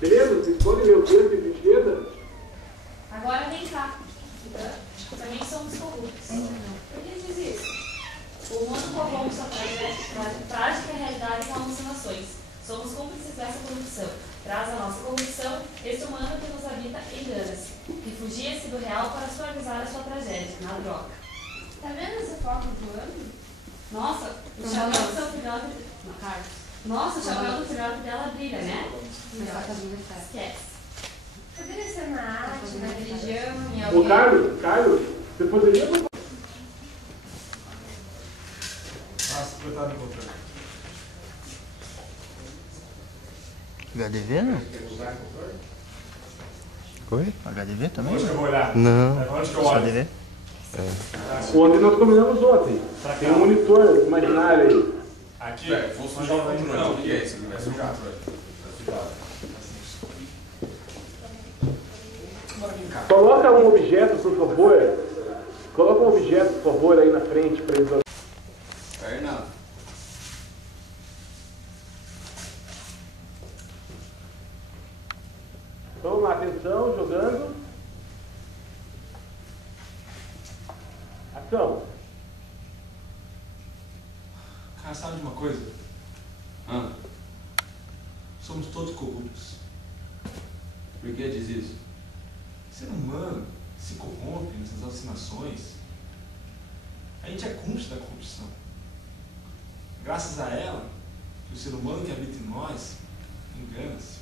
Beleza? Você escolhe meu dedo de esquerda? Agora vem cá. Também somos corruptos. Por que diz isso? O mundo corrompe sua trágica realidade com alucinações. Somos cúmplices dessa corrupção. Traz a nossa corrupção, esse humano que nos habita engana-se. Refugia-se do real para suavizar a sua tragédia, na droga. Tá vendo essa foca voando? Nossa, o chapéu do seu filhote... Não, Carlos. Nossa, o chapéu do filhote dela brilha, né? Esquece. Poderia ser na arte, na religião, em Ô, alguém... Carlos, você poderia... Nossa, coitado do controle. HDV não? Oi? HDV também? Onde que eu vou olhar? Não. Onde que eu Só olho? HDV? Ontem nós combinamos ontem. Tem um monitor imaginário aí. Aqui? Vou sujar o controle. Não, o que é isso? Vai sujar. Coloca um objeto, por favor. Coloca um objeto, por favor, aí na frente para eles. Fernando. Então, vamos lá, atenção, jogando. Ação. Cara, sabe de uma coisa? Somos todos corruptos. Por que diz isso? O ser humano se corrompe nessas alucinações. A gente é cúmplice da corrupção. Graças a ela, o ser humano que habita em nós engana-se.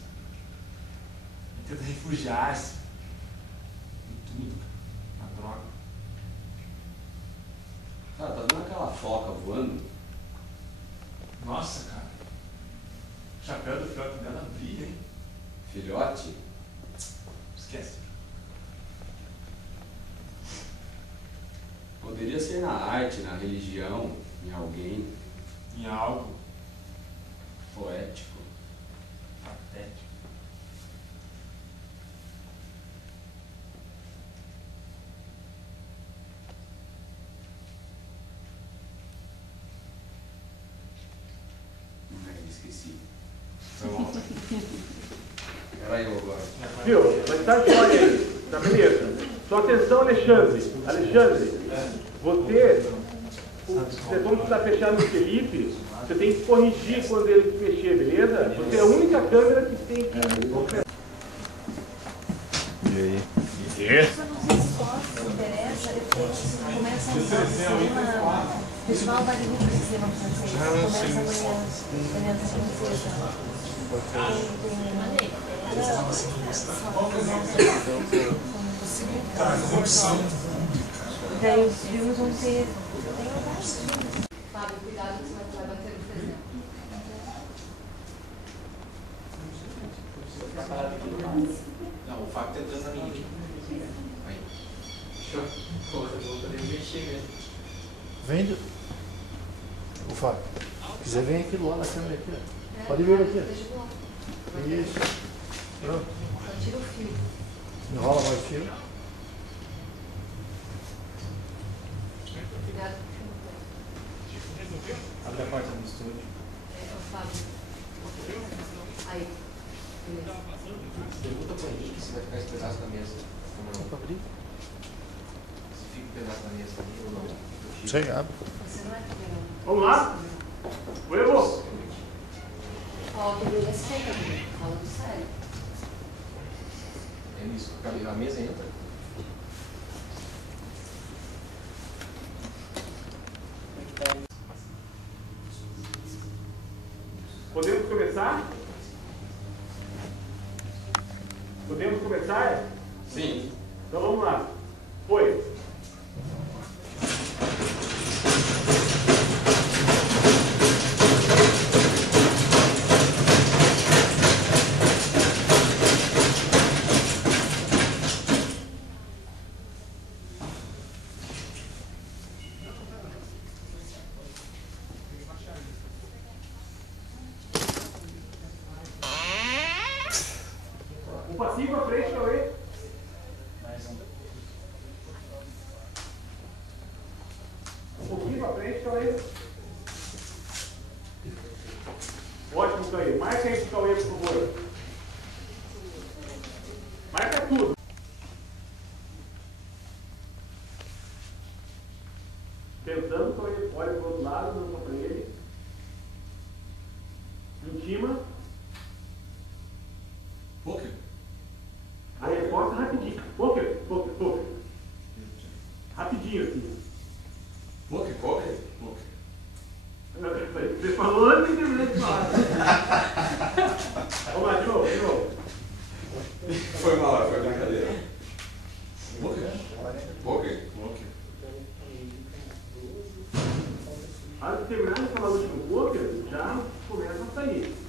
Ele tenta refugiar-se em tudo, na droga. Cara, tá vendo aquela foca voando? Nossa, cara. O chapéu do filhote dela brilha, hein? Filhote? Esquece. Poderia ser na arte, na religião, em alguém Em algo poético. patético. Esqueci. Foi mal. Era eu agora. Viu? Mas tá jóia aí. Tá beleza. Só atenção, Alexandre. Alexandre, você, como está fechado no Felipe, você tem que corrigir quando ele se mexer, beleza? Você é a única câmera que tem que... E aí? Isso nos esforços, interessa, depois começa a o pessoal vai vir para cinema francês. Começa amanhã, e daí os filmes vão ter... Fábio, cuidado que você vai bater no fresnel. Não, o Fábio tá entrando na minha. Aí. Show. Porra, eu vou poder mexer mesmo. Vem, o Fábio. Se quiser, vem aqui lá na câmera aqui, ó. Pode vir aqui, ó. Isso. Pronto. Tira o fio. Enrola mais o fio. Cuidado com o fio. Abre a porta do estúdio. O Fábio. Aí. Beleza. Pergunta pro Henrique se vai ficar esse pedaço da mesa. Pra abrir? Se fica um pedaço da mesa ali ou não. Sei, abre. Você não é primeiro. Vamos lá? Vamos. Ó, que beleza feita, amigo. Fala do sério. É isso, a mesa entra. Podemos começar? Podemos começar? Sim. Então vamos lá. Foi. por favor. Marca tudo. Tentando, então ele olha para o outro lado, não para ele. Intima. Poker? A resposta rapidinho. Poker, poker, poker. Rapidinho assim. Poker? Poker? Poker. Você falou antes de terminar de falar. Vamos lá, de novo, de novo. Foi mal, foi brincadeira. Poker? Poker? Poker. A hora de terminar de falar o último poker, já começa a sair.